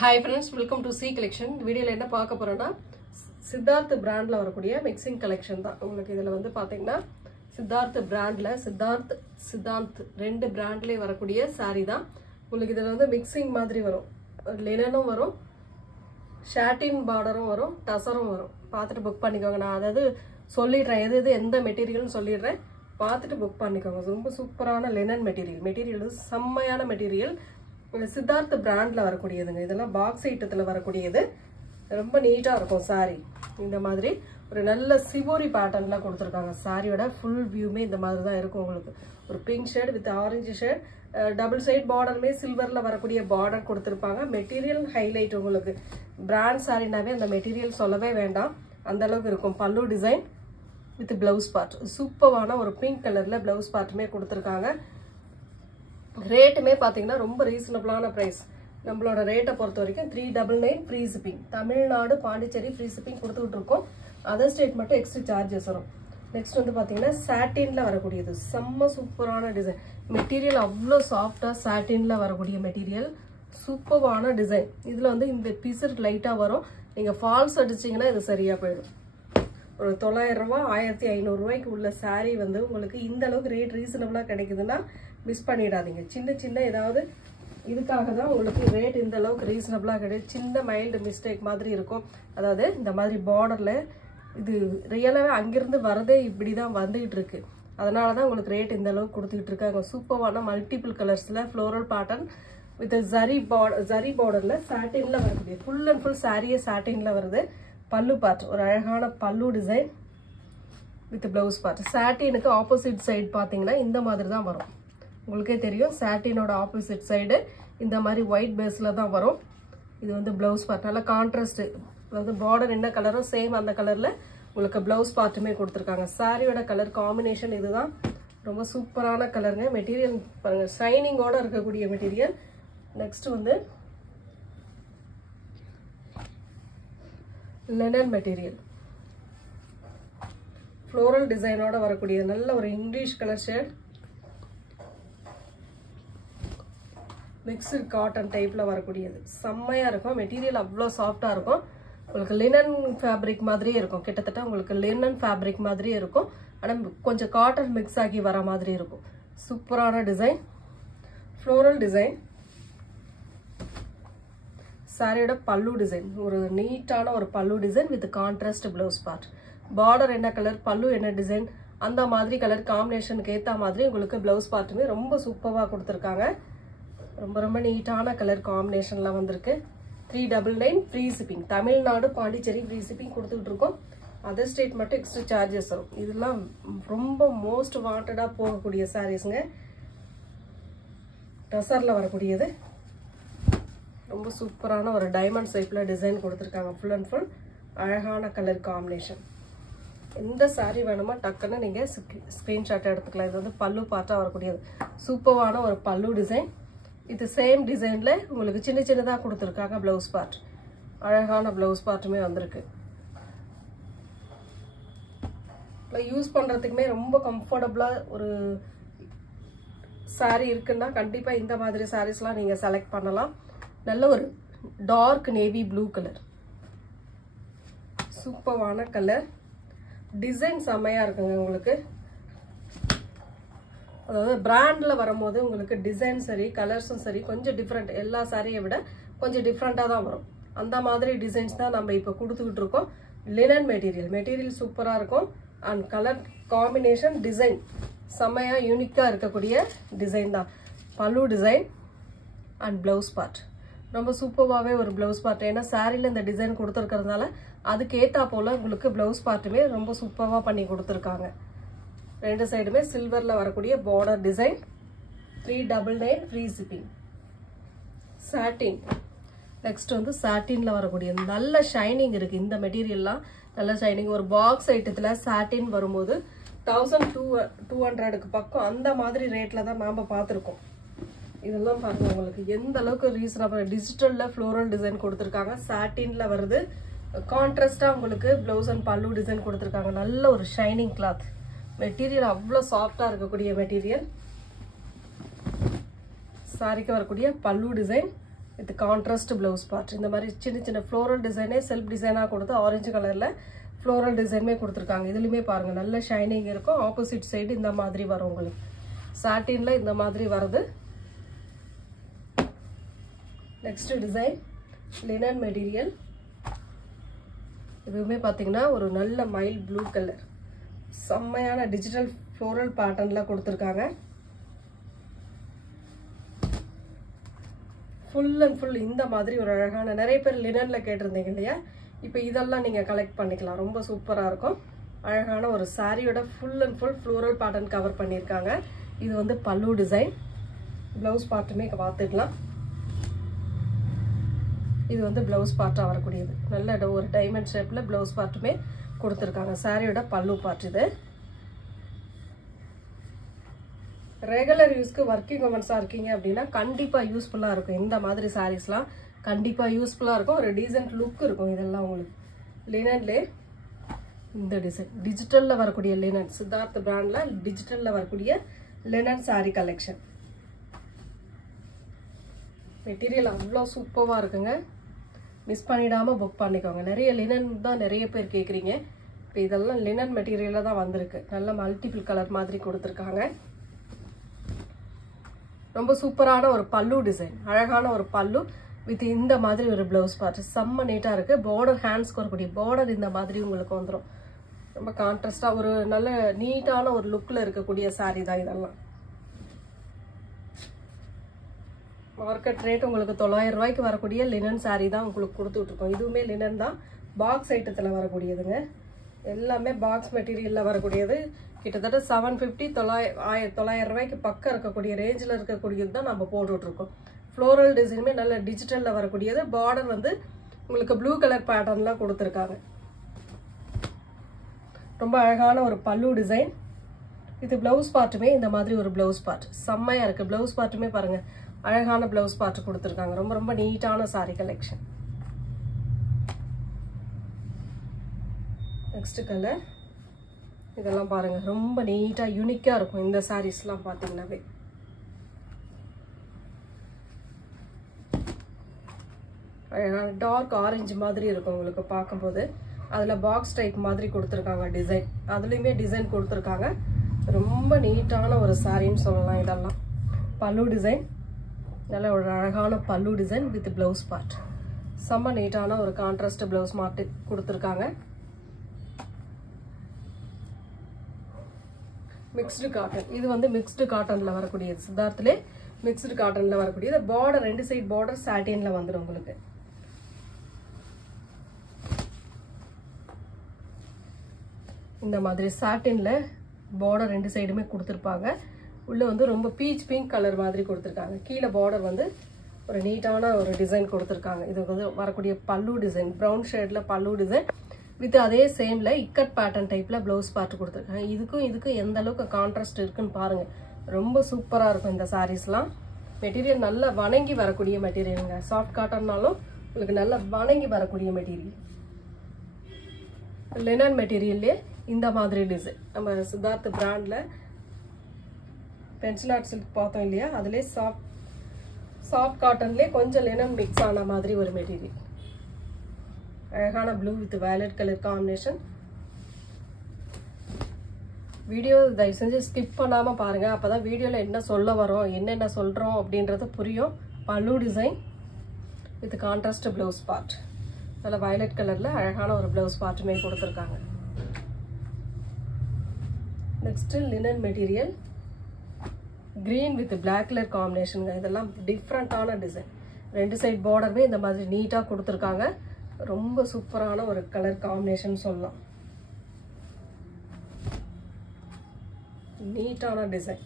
Hi friends, welcome to C collection. வீடியோல என்ன பார்க்க போறோம்னா சித்தார்த் பிராண்ட்ல வரக்கூடிய மிக்சிங் கலெக்ஷன் தான். உங்களுக்கு இதுல வந்து பாத்தீங்கன்னா சித்தார்த் பிராண்ட்ல சித்தாந்த் ரெண்டு பிராண்ட்லயே வரக்கூடிய saree தான். உங்களுக்கு இதுல வந்து மிக்சிங் மாதிரி வரும். லினனும் வரும், ஷாட்டின் பார்டரும் வரும், டசரும் வரும். பார்த்துட்டு புக் பண்ணிக்கோங்க. நான் அதாவது சொல்லிடுறேன் எது எந்த மெட்டீரியல்னு சொல்லிடுறேன். பார்த்துட்டு புக் பண்ணிக்கோங்க. ரொம்ப சூப்பரான லினன் மெட்டீரியல் செம்மையான மெட்டீரியல். சித்தார்த் பிராண்ட்ல வரக்கூடியதுங்க. இதெல்லாம் பாக்ஸ் ஐட்டத்துல வரக்கூடியது. ரொம்ப நீட்டா இருக்கும் சாரி. இந்த மாதிரி ஒரு நல்ல சிவோரி பேட்டர்ன்ல கொடுத்துருக்காங்க. சாரியோட ஃபுல் வியூமே இந்த மாதிரி தான் இருக்கும். உங்களுக்கு ஒரு pink shade with orange shade, double side பார்டருமே சில்வர்ல வரக்கூடிய பார்டர் கொடுத்துருப்பாங்க. Material highlight. உங்களுக்கு பிராண்ட் சாரினாவே அந்த மெட்டீரியல் சொல்லவே வேண்டாம், அந்த அளவுக்கு இருக்கும். பல்லு டிசைன் வித் பிளவுஸ் பார்ட், சூப்பரான ஒரு பிங்க் கலர்ல பிளவுஸ் பார்ட்டுமே கொடுத்துருக்காங்க. ரேட்டுமே பார்த்தீங்கன்னா ரொம்ப ரீசனபிளான ப்ரைஸ். நம்மளோட ரேட்டை பொறுத்த வரைக்கும் 399 free shipping. Tamil Nadu Pondicherry free shipping கொடுத்துக்கிட்டு இருக்கோம். அதர் ஸ்டேட் மட்டும் எக்ஸ்ட்ரா சார்ஜஸ் வரும். நெக்ஸ்ட் வந்து பார்த்தீங்கன்னா சாட்டின்ல வரக்கூடியது செம்ம சூப்பரான டிசைன். மெட்டீரியல் அவ்வளோ சாஃப்டாக சாட்டின்ல வரக்கூடிய மெட்டீரியல், சூப்பரான டிசைன். இதில் வந்து இந்த பீசர் லைட்டாக வரும். நீங்கள் ஃபால்ஸ் அடிச்சிங்கன்னா இது சரியாக போயிடும். ஒரு 900 ரூபா 1500 ரூபாய்க்கு உள்ள சாரீ வந்து உங்களுக்கு இந்த அளவுக்கு ரேட் ரீசனபிளாக கிடைக்குதுன்னா மிஸ் பண்ணிடாதீங்க. சின்ன ஏதாவது இதுக்காக தான் உங்களுக்கு ரேட் இந்த அளவுக்கு ரீசனபிளாக கிடையாது. சின்ன மைல்டு மிஸ்டேக் மாதிரி இருக்கும். அதாவது இந்த மாதிரி பார்டரில் இது ரியலாகவே அங்கிருந்து வரதே இப்படி தான் வந்துகிட்டு இருக்கு. அதனால தான் உங்களுக்கு ரேட் இந்த அளவுக்கு கொடுத்துக்கிட்டு இருக்காங்க. சூப்பரான மல்டிபிள் கலர்ஸில் ஃப்ளோரல் பேட்டர்ன் வித் ஜரி பார்டரில் சாட்டினில் வரக்கூடிய ஃபுல் அண்ட் ஃபுல் சாரியே சாட்டினில் வருது. பல்லு பார்ட் ஒரு அழகான pallu design with blouse part. சாட்டினுக்கு ஆப்போசிட் சைடு பார்த்தீங்கன்னா இந்த மாதிரி தான் வரும். உங்களுக்கே தெரியும் சாட்டினோட ஆப்போசிட் சைடு இந்த மாதிரி ஒயிட் பேஸில் தான் வரும். இது வந்து பிளவுஸ் பார்ட் நல்லா கான்ட்ராஸ்ட். அதாவது பார்டர் என்ன கலரோ சேம் அந்த கலரில் உங்களுக்கு பிளவுஸ் பார்ட்டுமே கொடுத்துருக்காங்க. சாரியோட கலர் காம்பினேஷன் இதுதான். ரொம்ப சூப்பரான கலருங்க. மெட்டீரியல் பாருங்க, ஷைனிங்கோட இருக்கக்கூடிய மெட்டீரியல். நெக்ஸ்ட் வந்து லினன் மெட்டீரியல், ஃப்ளோரல் டிசைனோட வரக்கூடிய நல்ல ஒரு English colour shade, mixed cotton டைப்ல வரக்கூடியது செம்மையா இருக்கும். மெட்டீரியல் அவ்வளோ சாஃப்டா இருக்கும். உங்களுக்கு லினன் ஃபேப்ரிக் மாதிரியே இருக்கும். கிட்டத்தட்ட உங்களுக்கு லினன் ஃபேப்ரிக் மாதிரியே இருக்கும். ஆனால் கொஞ்சம் காட்டன் மிக்ஸ் ஆகி வர மாதிரி இருக்கும். சூப்பரான டிசைன், ஃப்ளோரல் டிசைன். சாரியோட பல்லு டிசைன் ஒரு நீட்டான ஒரு பல்லு design with contrast blouse part. Border என்ன கலர், பல்லு என்ன டிசைன், அந்த மாதிரி கலர் காம்பினேஷனுக்கு ஏற்ற மாதிரி உங்களுக்கு பிளவுஸ் பார்ட்டுமே ரொம்ப சூப்பராக கொடுத்துருக்காங்க. ரொம்ப நீட்டான கலர் காம்பினேஷன்ல வந்திருக்கு. 399 free shipping. Tamil Nadu Pondicherry free shipping கொடுத்துக்கிட்டு இருக்கோம். அதர் ஸ்டேட் மட்டும் எக்ஸ்ட்ரா சார்ஜஸ் வரும். இதெல்லாம் ரொம்ப மோஸ்ட் வாண்டடா போகக்கூடிய சாரீஸ்ங்க. டசர்ல வரக்கூடியது ரொம்ப சூப்பரான ஒரு டைமண்ட் ஷேப்ல டிசைன் கொடுத்துருக்காங்க. ஃபுல் அண்ட் ஃபுல் அழகான கலர் காம்பினேஷன். எந்த சாரீ வேணுமோ டக்குன்னு நீங்க ஸ்கிரீன்ஷாட் எடுத்துக்கலாம். இது வந்து பல்லு பார்ட்டா வரக்கூடியது சூப்பரான ஒரு பல்லு டிசைன். இது சேம் டிசைன்ல உங்களுக்கு சின்னதா கொடுத்துருக்காங்க. பிளவுஸ் பார்ட் அழகான பிளவுஸ் பார்ட்டுமே வந்திருக்கு. யூஸ் பண்றதுக்குமே ரொம்ப கம்ஃபர்டபுளா ஒரு சாரீ இருக்குன்னா கண்டிப்பா இந்த மாதிரி சாரீஸ்லாம் நீங்க செலக்ட் பண்ணலாம். நல்ல ஒரு டார்க் நேவி ப்ளூ கலர், சூப்பரான கலர். டிசைன் செம்மையா இருக்குங்க. உங்களுக்கு அதாவது பிராண்ட்ல வரும்போது உங்களுக்கு டிசைன் சரி கலர்ஸும் சரி கொஞ்சம் டிஃப்ரெண்ட். எல்லா சாரியை விட கொஞ்சம் டிஃப்ரெண்டா தான் வரும். அந்த மாதிரி டிசைன்ஸ் தான் நம்ம இப்போ கொடுத்துக்கிட்டு இருக்கோம். லினன் மெட்டீரியல் சூப்பரா இருக்கும். அண்ட் கலர் காம்பினேஷன் டிசைன் செம்மையா யூனிக்கா இருக்கக்கூடிய டிசைன் தான். பல்லு டிசைன் அண்ட் பிளவுஸ் பார்ட் ரொம்ப சூப்பராகவே ஒரு பிளவுஸ் பார்ட். ஏன்னா சாரியில் இந்த டிசைன் கொடுத்துருக்கிறதுனால அதுக்கு ஏற்றா போல உங்களுக்கு பிளவுஸ் பார்ட்டுமே ரொம்ப சூப்பராக பண்ணி கொடுத்துருக்காங்க. ரெண்டு சைடுமே சில்வரில் வரக்கூடிய border design. 399 free shipping. Satin. Next வந்து சாட்டின்ல வரக்கூடிய நல்ல ஷைனிங் இருக்கு. இந்த மெட்டீரியல்லாம் நல்ல ஷைனிங். ஒரு பாக்ஸ் ஐட்டத்தில் சாட்டின் வரும்போது 1200க்கு பக்கம் அந்த மாதிரி ரேட்ல தான் நாம பார்த்துருக்கோம். இதெல்லாம் பாருங்க உங்களுக்கு எந்த அளவுக்கு ரீசனபிள். டிஜிட்டல்ல ஃப்ளோரல் டிசைன் கொடுத்துருக்காங்க. சாட்டின்ல வருது. கான்ட்ராஸ்டா உங்களுக்கு பிளவுஸ் அண்ட் பல்லு டிசைன் கொடுத்துருக்காங்க. நல்ல ஒரு ஷைனிங் கிளாத். மெட்டீரியல் அவ்வளோ சாஃப்டா இருக்கக்கூடிய மெட்டீரியல். சாரிக்கு வரக்கூடிய பல்லு design with contrast blouse part. இந்த மாதிரி சின்ன சின்ன ஃப்ளோரல் டிசைனே செல்ஃப் டிசைனாக கொடுத்து ஆரஞ்சு கலரில் ஃப்ளோரல் டிசைனுமே கொடுத்துருக்காங்க. இதுலையுமே பாருங்கள் நல்ல ஷைனிங் இருக்கும். ஆப்போசிட் சைடு இந்த மாதிரி வரும் உங்களுக்கு. சாட்டினில் இந்த மாதிரி வருது. Next design linen material. இதுவுமே பார்த்தீங்கன்னா ஒரு நல்ல மைல் ப்ளூ கலர், செம்மையான டிஜிட்டல் ஃப்ளோரல் பேட்டர்னில் கொடுத்துருக்காங்க. ஃபுல் அண்ட் ஃபுல் இந்த மாதிரி ஒரு அழகான, நிறைய பேர் லினனில் கேட்டிருந்தீங்க இல்லையா, இப்போ இதெல்லாம் நீங்கள் கலெக்ட் பண்ணிக்கலாம். ரொம்ப சூப்பராக இருக்கும். அழகான ஒரு சாரியோட full and full floral pattern cover பண்ணியிருக்காங்க. இது வந்து பல்லு டிசைன். ப்ளவுஸ் பார்ட்டுமே பார்த்துக்கலாம். இது வந்து ப்ளவுஸ் பார்ட்டாக வரக்கூடியது. நல்ல ஒரு டைமண்ட் ஷேப்பில் ப்ளவுஸ் பார்ட்டுமே கொடுத்துருக்காங்க. சாரியோட பல்லு பார்ட் இது. ரெகுலர் யூஸ்க்கு ஒர்க்கிங் உமன்ஸாக இருக்கீங்க அப்படின்னா கண்டிப்பாக யூஸ்ஃபுல்லாக இருக்கும். இந்த மாதிரி சாரீஸ்லாம் கண்டிப்பாக யூஸ்ஃபுல்லாக இருக்கும். ஒரு டீசென்ட் லுக் இருக்கும். இதெல்லாம் உங்களுக்கு லினன்லே இந்த டிசைன் டிஜிட்டலில் வரக்கூடிய லினன், சித்தார்த் பிராண்டில் டிஜிட்டலில் வரக்கூடிய லினன் சாரீ கலெக்ஷன். மெட்டீரியல் அவ்வளோ சூப்பராக இருக்குங்க. மிஸ் பண்ணிடாமல் புக் பண்ணிக்கோங்க. நிறைய லினன் தான் நிறைய பேர் கேட்குறீங்க. இப்போ இதெல்லாம் லினன் மெட்டீரியலில் தான் வந்திருக்கு. நல்ல மல்டிபிள் கலர் மாதிரி கொடுத்துருக்காங்க. ரொம்ப சூப்பரான ஒரு பல்லு டிசைன், அழகான ஒரு பல்லு வித் இந்த மாதிரி ஒரு ப்ளவுஸ் பார்ட். செம்ம நீட்டாக இருக்குது. பார்டர் ஹேண்ட்ஸ்க்கு வரக்கூடிய பார்டர் இந்த மாதிரி உங்களுக்கு வந்துடும். ரொம்ப கான்ட்ராஸ்டாக ஒரு நல்ல நீட்டான ஒரு லுக்கில் இருக்கக்கூடிய சாரீ தான் இதெல்லாம். மார்க்கெட் ரேட் உங்களுக்கு 900 ரூபாய்க்கு வரக்கூடிய லினன் சாரீ தான் உங்களுக்கு கொடுத்துட்ருக்கோம். இதுவுமே லினன் தான். பாக்ஸ் ஐட்டத்தில் வரக்கூடியதுங்க. எல்லாமே பாக்ஸ் மெட்டீரியலில் வரக்கூடியது. கிட்டத்தட்ட 750 900 ரூபாய்க்கு பக்கம் இருக்கக்கூடிய ரேஞ்சில் இருக்கக்கூடியது தான் நம்ம போட்டுட்ருக்கோம். ஃப்ளோரல் டிசைனுமே நல்ல டிஜிட்டலில் வரக்கூடியது. பார்டர் வந்து உங்களுக்கு ப்ளூ கலர் பேட்டர்ன்லாம் கொடுத்துருக்காங்க. ரொம்ப அழகான ஒரு பல்லு டிசைன். இது ப்ளவுஸ் பார்ட்டுமே இந்த மாதிரி ஒரு ப்ளவுஸ் பார்ட் செம்மையாக இருக்குது. ப்ளவுஸ் பார்ட்டுமே பாருங்கள் அழகான ப்ளவுஸ் பார்ட் கொடுத்துருக்காங்க. ரொம்ப ரொம்ப நீட்டான சாரீ கலெக்ஷன். நெக்ஸ்ட் கலர் இதெல்லாம் பாருங்கள் ரொம்ப நீட்டாக யூனிக்காக இருக்கும். இந்த சாரீஸ்லாம் பார்த்தீங்கன்னாவே அழகான டார்க் ஆரஞ்சு மாதிரி இருக்கும் உங்களுக்கு பார்க்கும்போது. அதில் பாக்ஸ் டைப் மாதிரி கொடுத்துருக்காங்க டிசைன். அதுலேயுமே டிசைன் கொடுத்துருக்காங்க. ரொம்ப நீட்டான ஒரு சாரின்னு சொல்லலாம். இதெல்லாம் பல்லு டிசைன், நல்ல ஒரு அழகான pallu design with blouse part. செம்ம நீட்டான ஒரு கான்ட்ராஸ்ட் ப்ளவுஸ் மாட்டு கொடுத்துருக்காங்க. Mixed cotton. இது வந்து மிக்ஸ்டு காட்டனில் வரக்கூடியது. சித்தார்த்திலே மிக்ஸ்டு காட்டனில் வரக்கூடியது. பார்டர் ரெண்டு சைட் பார்டர் சாட்டினில் வந்துடும் உங்களுக்கு. இந்த மாதிரி சாட்டினில் பார்டர் ரெண்டு சைடுமே கொடுத்துருப்பாங்க. உள்ளே வந்து ரொம்ப பீச் பிங்க் கலர் மாதிரி கொடுத்துருக்காங்க. கீழே பார்டர் வந்து ஒரு நீட்டான ஒரு டிசைன் கொடுத்துருக்காங்க. இது வந்து வரக்கூடிய பல்லு டிசைன், ப்ரௌன் ஷேடில் பல்லு டிசைன் வித் அதே சேமில் இக்கட் பேட்டர்ன் டைப்பில் ப்ளவுஸ் பார்ட் கொடுத்துருக்காங்க. இதுக்கும் எந்த அளவுக்கு கான்ட்ராஸ்ட் இருக்குன்னு பாருங்கள். ரொம்ப சூப்பராக இருக்கும் இந்த சாரீஸ்லாம். மெட்டீரியல் நல்லா வணங்கி வரக்கூடிய மெட்டீரியலுங்க. சாஃப்ட் காட்டன்னாலும் உங்களுக்கு நல்லா வணங்கி வரக்கூடிய மெட்டீரியல். லினன் மெட்டீரியல்லே இந்த மாதிரி டிசைன் நம்ம சித்தார்த் பிராண்டில் பென்சில் ஆர்ட் சில்க் பார்த்தோம் இல்லையா, அதுலேயே சாஃப்ட் காட்டன்லேயே கொஞ்சம் லினன் மிக்ஸ் ஆன மாதிரி ஒரு மெட்டீரியல். அழகான blue with violet colour combination. Video தயவு செஞ்சு ஸ்கிப் பண்ணாமல் பாருங்கள். அப்போ தான் வீடியோவில் என்ன சொல்ல வரோம், என்னென்ன சொல்கிறோம் அப்படின்றது புரியும். Pallu design with contrast blouse part. நல்ல வயலட் கலரில் அழகான ஒரு ப்ளவுஸ் பார்ட்டுமே கொடுத்துருக்காங்க. Next linen material green with black colour காம்பினேஷனுங்க. இதெல்லாம் டிஃப்ரெண்ட்டான டிசைன். ரெண்டு சைட் பார்டருமே இந்த மாதிரி நீட்டாக கொடுத்துருக்காங்க. ரொம்ப சூப்பரான ஒரு கலர் காம்பினேஷன் சொல்லலாம். நீட்டான டிசைன்,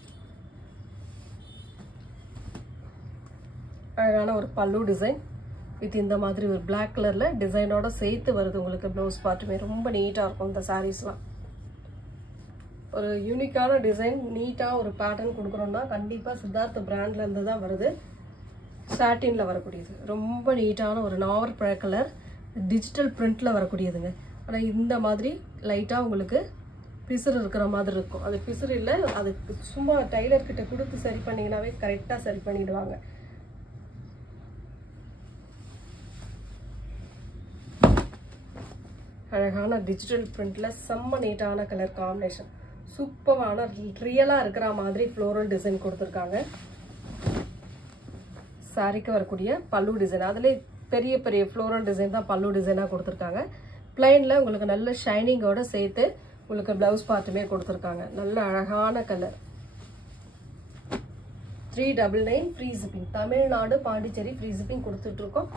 அழகான ஒரு பல்லு டிசைன் வித் இந்த மாதிரி ஒரு பிளாக் கலரில் டிசைனோட சேர்த்து வருது உங்களுக்கு. ப்ளவுஸ் பார்ட்டுமே ரொம்ப நீட்டாக இருக்கும் இந்த சாரீஸ்லாம். ஒரு யூனிக்கான டிசைன், நீட்டாக ஒரு பேட்டர்ன் கொடுக்குறோம்னா கண்டிப்பாக சித்தார்த் பிராண்ட்லேருந்து தான் வருது. சாட்டினில் வரக்கூடியது. ரொம்ப நீட்டான ஒரு நாவல் பழ கலர் டிஜிட்டல் பிரிண்டில் வரக்கூடியதுங்க. ஆனால் இந்த மாதிரி லைட்டாக உங்களுக்கு பிசுறு இருக்கிற மாதிரி இருக்கும். அது பிசுறு இல்லை, அதுக்கு சும்மா டைலர்கிட்ட கொடுத்து சரி பண்ணிங்கனாவே கரெக்டாக சரி பண்ணிடுவாங்க. அழகான டிஜிட்டல் பிரிண்ட்ல செம்ம நீட்டான கலர் காம்பினேஷன். சூப்பரான ரியலா இருக்கிற மாதிரி ஃப்ளோரல் டிசைன் கொடுத்துருக்காங்க. சாரிக்கு வரக்கூடிய பல்லு டிசைன், அதுல பெரிய பெரிய ஃப்ளோரல் டிசைன் தான் பல்லு டிசைனா கொடுத்துருக்காங்க. பிளைன்ல உங்களுக்கு நல்ல ஷைனிங்கோட சேர்த்து உங்களுக்கு பிளவுஸ் பார்ட்டுமே கொடுத்துருக்காங்க. நல்ல அழகான colour. 399 free shipping. Tamil Nadu Pondicherry free shipping கொடுத்துட்டு இருக்கோம்.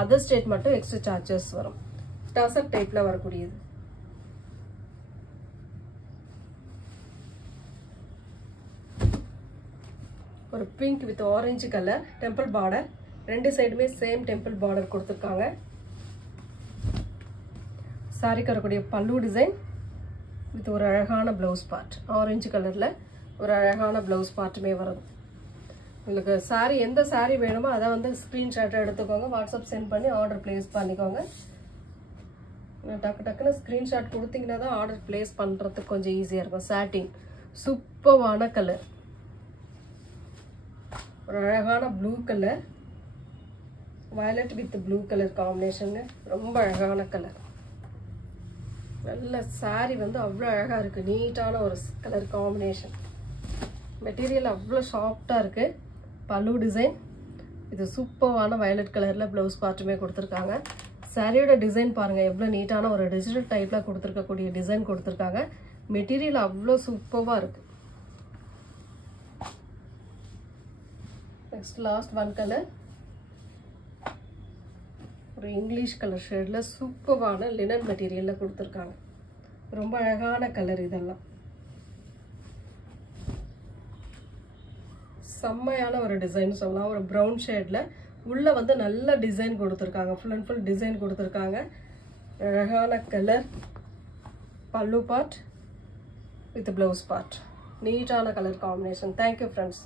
அதர் ஸ்டேட் மட்டும் எக்ஸ்ட்ரா சார்ஜஸ் வரும். டசர் டைப்ல வரக்கூடியது. ஒரு pink with orange colour temple border. ரெண்டு சைடுமே சேம் டெம்பிள் பார்டர் கொடுத்துருக்காங்க. சாரிக்கு வரக்கூடிய பல்லு டிசைன் வித் ஒரு அழகான பிளவுஸ் பார்ட். ஆரஞ்சு கலர்ல ஒரு அழகான பிளவுஸ் பார்ட்டுமே வரும். உங்களுக்கு சாரி எந்த சாரி வேணுமோ அதை வந்து ஸ்கிரீன்ஷாட் எடுத்துக்கோங்க. வாட்ஸ்அப் சென்ட் பண்ணி ஆர்டர் பிளேஸ் பண்ணிக்கோங்க. டக்கு டக்குன்னு ஸ்கிரீன்ஷாட் கொடுத்தீங்கன்னா தான் ஆர்டர் பிளேஸ் பண்றதுக்கு கொஞ்சம் ஈஸியா இருக்கும். சாட்டின் சூப்பரான கலர். ஒரு அழகான blue colour, violet with blue colour combination. ரொம்ப அழகான கலர். நல்ல சாரி வந்து அவ்வளோ அழகா இருக்கு. நீட்டான ஒரு கலர் காம்பினேஷன். மெட்டீரியல் அவ்வளோ சாஃப்டா இருக்கு. பல்லு டிசைன் இது சூப்பரான வயலட் கலர்ல பிளவுஸ் பார்ட்டுமே கொடுத்துருக்காங்க. சாரியோட டிசைன் பாருங்க எவ்வளோ நீட்டான ஒரு டிஜிட்டல் டைப்ல கொடுத்துருக்கக்கூடிய டிசைன் கொடுத்துருக்காங்க. மெட்டீரியல் அவ்வளோ சூப்பரா இருக்கு. நெக்ஸ்ட் லாஸ்ட் ஒன் கலர், ஒரு இங்கிலீஷ் கலர் ஷேட்ல சூப்பரான லினன் மெட்டீரியல்ல கொடுத்துருக்காங்க. ரொம்ப அழகான கலர். இதெல்லாம் செம்மையான ஒரு டிசைன் சொல்லலாம். ஒரு ப்ரௌன் ஷேட்ல உள்ள வந்து நல்ல டிசைன் கொடுத்துருக்காங்க. ஃபுல் அண்ட் ஃபுல் டிசைன் கொடுத்துருக்காங்க. அழகான கலர். பல்லு பார்ட் வித் பிளவுஸ் பார்ட். நீட்டான கலர் காம்பினேஷன். Thank you friends.